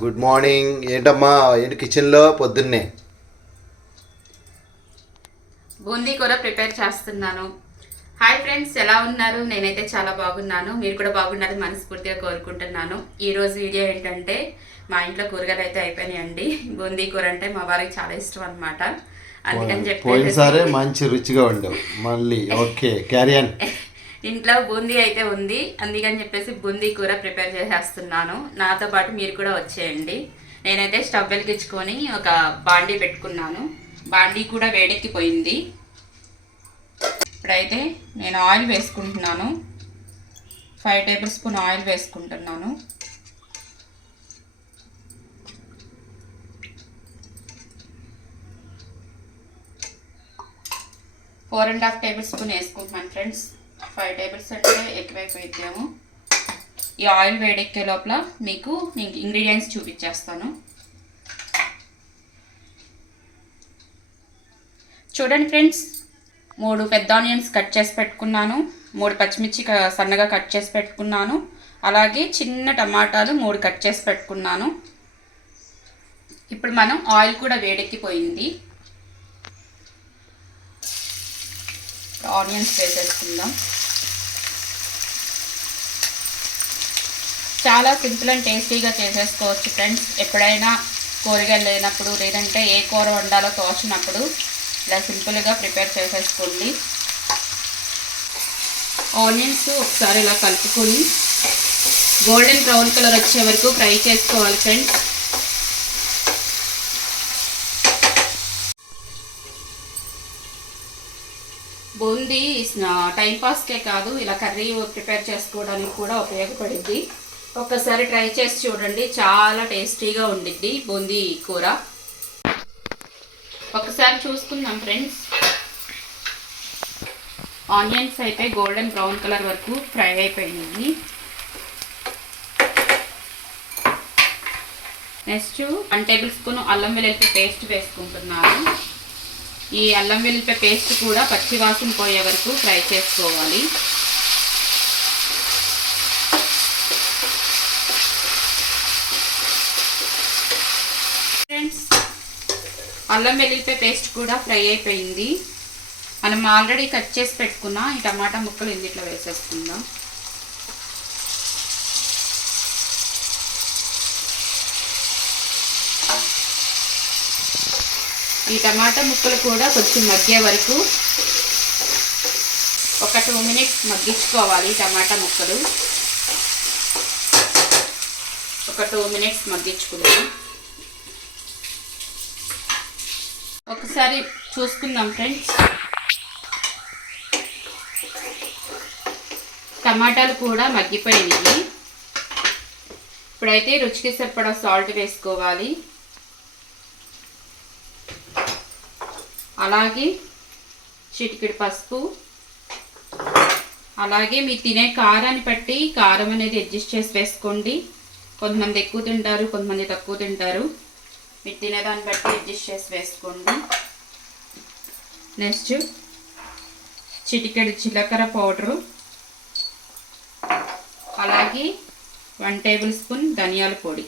Good morning. ఏంటమ్మా, ఏంటి కిచెన్లో పొద్దున్నే? బూందీ కూర ప్రిపేర్ చేస్తున్నాను. హాయ్ ఫ్రెండ్స్, ఎలా ఉన్నారు? నేనైతే చాలా బాగున్నాను. మీరు కూడా బాగున్నారని మనస్ఫూర్తిగా కోరుకుంటున్నాను. ఈరోజు వీడియో ఏంటంటే, మా ఇంట్లో కూరగాయలు అయితే అయిపోయినాయండి. బూందీ కూర అంటే మా వారికి చాలా ఇష్టం అనమాట. అందుకని చెప్పి పోయినసారే మంచి రుచిగా ఉండవు. మళ్ళీ ఓకే, క్యారియన్. ఇంట్లో బూందీ అయితే ఉంది, అందుకని చెప్పేసి బూందీ కూర ప్రిపేర్ చేసేస్తున్నాను. నాతో పాటు మీరు కూడా వచ్చేయండి. నేనైతే స్టవ్ వెలిగించుకొని ఒక బాండీ పెట్టుకున్నాను. బాండీ కూడా వేడెక్కిపోయింది. ఇప్పుడైతే నేను ఆయిల్ వేసుకుంటున్నాను. 5 టేబుల్ స్పూన్ ఆయిల్ వేసుకుంటున్నాను. Four and half table spoon వేసుకుంటున్నాను ఫ్రెండ్స్. 5 టేబుల్స్ అంటే ఎక్కువైపోయిద్దాము. ఈ ఆయిల్ వేడెక్కే లోపల మీకు ఇంగ్రీడియంట్స్ చూపించేస్తాను. చూడండి ఫ్రెండ్స్, 3 పెద్ద ఆనియన్స్ కట్ చేసి పెట్టుకున్నాను. 3 పచ్చిమిర్చి సన్నగా కట్ చేసి పెట్టుకున్నాను. అలాగే చిన్న టమాటాలు 3 కట్ చేసి పెట్టుకున్నాను. ఇప్పుడు మనం ఆయిల్ కూడా వేడెక్కిపోయింది. ఆనియన్స్ వేసేసుకుందాం. చాలా సింపుల్ అండ్ టేస్టీగా చేసేసుకోవచ్చు ఫ్రెండ్స్. ఎప్పుడైనా కూరగాయలు లేనప్పుడు, లేదంటే ఏ కూర వండాలో తోచినప్పుడు ఇలా సింపుల్గా ప్రిపేర్ చేసేసుకోండి. ఆనియన్స్ ఒకసారి ఇలా కలుపుకొని గోల్డెన్ బ్రౌన్ కలర్ వచ్చే వరకు ఫ్రై చేసుకోవాలి ఫ్రెండ్స్. బూందీ టైంపాస్కే కాదు, ఇలా కర్రీ ప్రిపేర్ చేసుకోవడానికి కూడా ఉపయోగపడుద్ది. ఒక్కసారి ట్రై చేసి చూడండి, చాలా టేస్టీగా ఉండిద్ది బూందీ కూర. ఒకసారి చూసుకుందాం ఫ్రెండ్స్. ఆనియన్స్ అయితే గోల్డెన్ బ్రౌన్ కలర్ వరకు ఫ్రై అయిపోయినాయి. నెక్స్ట్ 1 టేబుల్ స్పూన్ అల్లం వెల్లుల్లి పేస్ట్ వేసుకుంటున్నాను. ఈ అల్లం వెల్లుల్లి పేస్ట్ కూడా పచ్చి వాసన పోయే వరకు ఫ్రై చేసుకోవాలి. ఫ్రెండ్స్, అల్లం వెల్లుల్లి పేస్ట్ కూడా ఫ్రై అయిపోయింది. మనం ఆల్రెడీ కట్ చేసి పెట్టుకున్న ఈ టమాటా ముక్కలు ఇందులో వేసేసుకుందాం. ఈ టమాటా ముక్కలు కూడా కొంచెం మగ్గే వరకు ఒక 2 మినిట్స్ మగ్గించుకోవాలి. టమాటా ముక్కలు ఒక 2 మినిట్స్ మగ్గించుకుందాం. ఒకసారి చూసుకుందాం ఫ్రెండ్స్. టమాటాలు కూడా మగ్గిపోయినాయి. ఇప్పుడైతే రుచికి సరిపడా సాల్ట్ వేసుకోవాలి. అలాగే చిటికెడు పసుపు, అలాగే మీరు తినే కారాన్ని బట్టి కారం అనేది అడ్జస్ట్ చేసి వేసుకోండి. కొంతమంది ఎక్కువ తింటారు, కొంతమంది తక్కువ తింటారు. మీరు తినేదాన్ని బట్టి అడ్జస్ట్ చేసి వేసుకోండి. నెక్స్ట్ చిటికెడు జీలకర్ర పౌడరు, అలాగే 1 టేబుల్ స్పూన్ ధనియాల పొడి.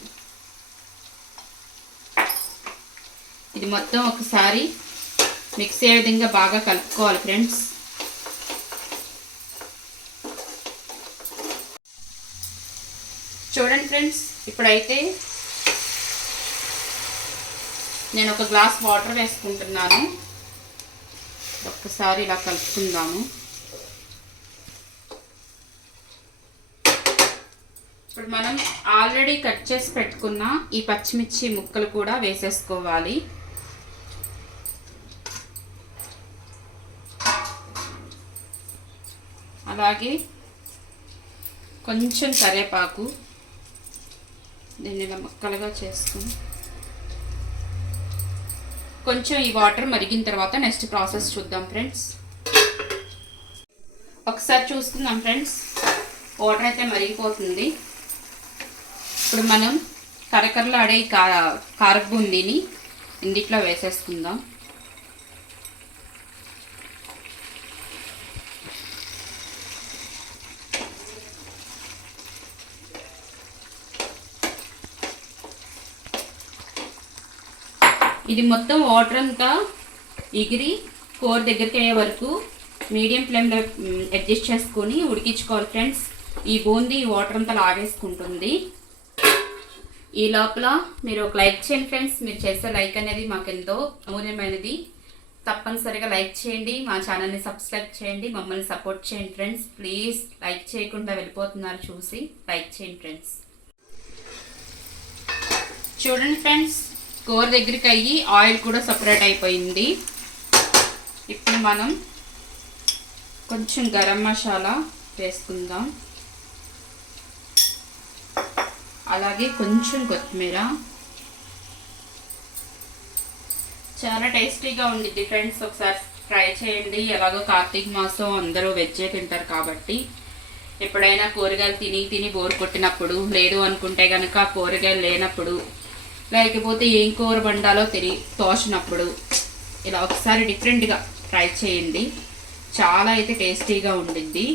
ఇది మొత్తం ఒకసారి మిక్స్ అయ్యే విధంగా బాగా కలుపుకోవాలి ఫ్రెండ్స్. చూడండి ఫ్రెండ్స్, ఇప్పుడైతే నేను ఒక గ్లాస్ వాటర్ వేసుకుంటున్నాను. ఒక్కసారి ఇలా కలుపుకుందాము. ఇప్పుడు మనం ఆల్రెడీ కట్ చేసి పెట్టుకున్న ఈ పచ్చిమిర్చి ముక్కలు కూడా వేసేసుకోవాలి. అలాగే కొంచెం కరివేపాకు, దీన్ని ఇలా ముక్కలుగా చేసుకుని కొంచెం ఈ వాటర్ మరిగిన తర్వాత నెక్స్ట్ ప్రాసెస్ చూద్దాం ఫ్రెండ్స్. ఒకసారి చూసుకుందాం ఫ్రెండ్స్. వాటర్ అయితే మరిగిపోతుంది. ఇప్పుడు మనం కరకరలాడే కారపు బూందీని ఇందులో వేసేసుకుందాం. ఇది మొత్తం వాటర్ అంతా ఎగిరి కూర దగ్గరికి అయ్యే వరకు మీడియం ఫ్లేమ్లో అడ్జస్ట్ చేసుకొని ఉడికించుకోవాలి ఫ్రెండ్స్. ఈ బూందీ వాటర్ అంతా లాగేసుకుంటుంది. ఈ లోపల మీరు ఒక లైక్ చేయండి ఫ్రెండ్స్. మీరు చేసే లైక్ అనేది మాకు ఎంతో అమూల్యమైనది. తప్పనిసరిగా లైక్ చేయండి, మా ఛానల్ని సబ్స్క్రైబ్ చేయండి, మమ్మల్ని సపోర్ట్ చేయండి ఫ్రెండ్స్. ప్లీజ్ లైక్ చేయకుండా వెళ్ళిపోతున్నారు చూసి లైక్ చేయండి ఫ్రెండ్స్. చూడండి ఫ్రెండ్స్, కూర దగ్గరికి అయ్యి ఆయిల్ కూడా సపరేట్ అయిపోయింది. ఇప్పుడు మనం కొంచెం గరం మసాలా వేసుకుందాం, అలాగే కొంచెం కొత్తిమీర. చాలా టేస్టీగా ఉండిద్ది ఫ్రెండ్స్, ఒకసారి ట్రై చేయండి. ఎలాగో కార్తీక మాసం అందరూ వెజ్జే తింటారు కాబట్టి ఎప్పుడైనా కూరగాయలు తిని బోరు కొట్టినప్పుడు, లేదు అనుకుంటే కనుక కూరగాయలు లేనప్పుడు, లేకపోతే ఏం కూర వండాలో తోచినప్పుడు ఇలా ఒకసారి డిఫరెంట్గా ట్రై చేయండి. చాలా అయితే టేస్టీగా ఉండిద్ది.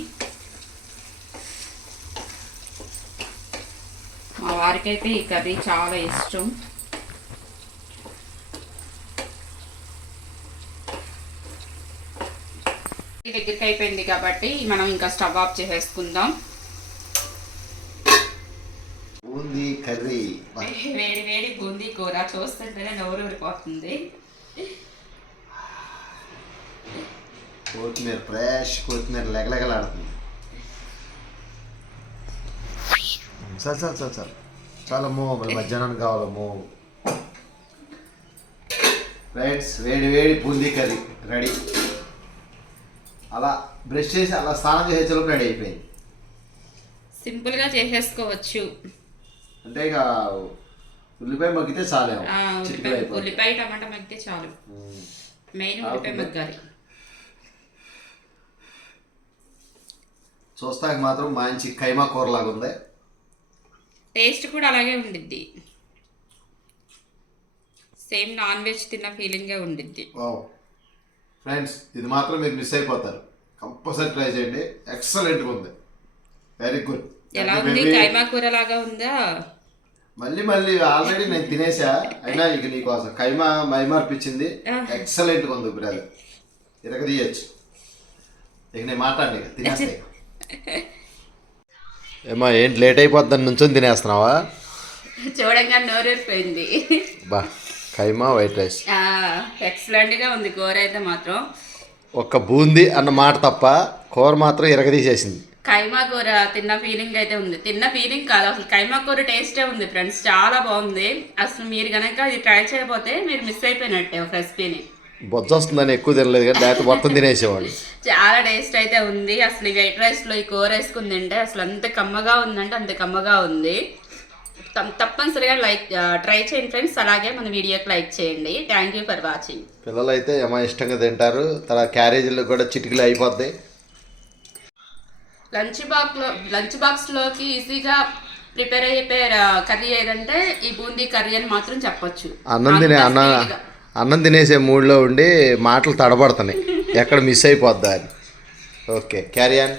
మా వారికైతే ఈ కర్రీ చాలా ఇష్టం. దగ్గరికి అయిపోయింది కాబట్టి మనం ఇంకా స్టవ్ ఆఫ్ చేసేసుకుందాం. బూందీ కర్రీ, వేడి వేడి బూందీ కూర చూస్తుంటేనే నోరు ఊరిపోతుంది. కొత్తిమీర, ఫ్రెష్ కొత్తిమీర లెగలెగలాడుతుంది. చాలు చాలా మళ్ళీ మధ్యాహ్నానికి కావాలమ్మో. ఫ్రెండ్స్, వేడి వేడి బూందీ కర్రీ రెడీ. అలా బ్రష్ చేసి అలా స్నానం చేసేలోపు రెడీ అయిపోయింది. సింపుల్గా చేసేసుకోవచ్చు. అంటే ఇక ఉల్లిపాయ మగ్గితే చాలు. ఉల్లిపాయ టమాటా మగ్గితే చాలు. మెయిన్ ఉల్లిపాయ మగ్గాలి. చూస్తాక మాత్రం మంచి కైమా కూరలాగా ఉంది. టేస్ట్ కూడా అలాగే ఉండిద్ది. సేమ్ నాన్ వెజ్ తిన్న ఫీలింగే ఉండిద్ది. ఫ్రెండ్స్, ఇది మాత్రం మీరు మిస్ అయిపోతారు. కంపల్సరీ ట్రై చేయండి. ఎక్సలెంట్గా ఉంది. Very good. ఎలా ఉంది? కైమా కూర లాగా ఉందా? మళ్ళీ ఆల్రెడీ నేను తినేసా, అయినా ఇక నీకోసం కైమా మైమార్పించింది. ఎక్సలెంట్గా ఉంది బ్రదర్. ఇరగదీయచ్చు. ఇక నేను మాట్లాడి తినేస్తా. ఏమా ఏంటి లేట్ అయిపోద్దని నుంచొని తినేస్తున్నావా? చూడంగా నోరూరిపోయింది. బా, కైమా వైట్ రైస్ ఎక్సలెంట్గా ఉంది. కూర అయితే మాత్రం ఒక్క బూందీ అన్న మాట తప్ప కూర మాత్రం ఇరగదీసేసింది. కైమా కూర తిన్న ఫీలింగ్ అయితే ఉంది. తిన్న ఫీలింగ్ కాదు, అసలు కైమా కూర టేస్టే ఉంది ఫ్రెండ్స్. చాలా బాగుంది. అసలు మీరు కనుక ఇది ట్రై చేయకపోతే మీరు మిస్ అయిపోయినట్టే ఒక రెసిపీని. బొజ్జ వస్తుందని ఎక్కువ తినలేదు కానీ లేకపోతే మొత్తం తినేసేవాళ్ళు. చాలా టేస్ట్ అయితే ఉంది. అసలు ఈ వైట్ రైస్లో ఈ కూర వేసుకుని తింటే అసలు అంత కమ్మగా ఉందంటే అంత కమ్మగా ఉంది. తప్పనిసరిగా ట్రై చేయండి ఫ్రెండ్స్. అలాగే మన వీడియోకి లైక్ చేయండి. Thank you for watching. పిల్లలు అయితే ఏమో ఇష్టంగా తింటారు. తర్వాత క్యారేజీలో కూడా చిటికలు అయిపోద్ది. లంచ్ బాక్స్లోకి ఈజీగా ప్రిపేర్ అయిపోయే కర్రీ ఏదంటే ఈ బూందీ కర్రీ అని మాత్రం చెప్పొచ్చు. అన్నం తినేసే మూడ్లో ఉండి మాటలు తడబడుతున్నాయి, ఎక్కడ మిస్ అయిపోద్దా అని. Okay, carry on.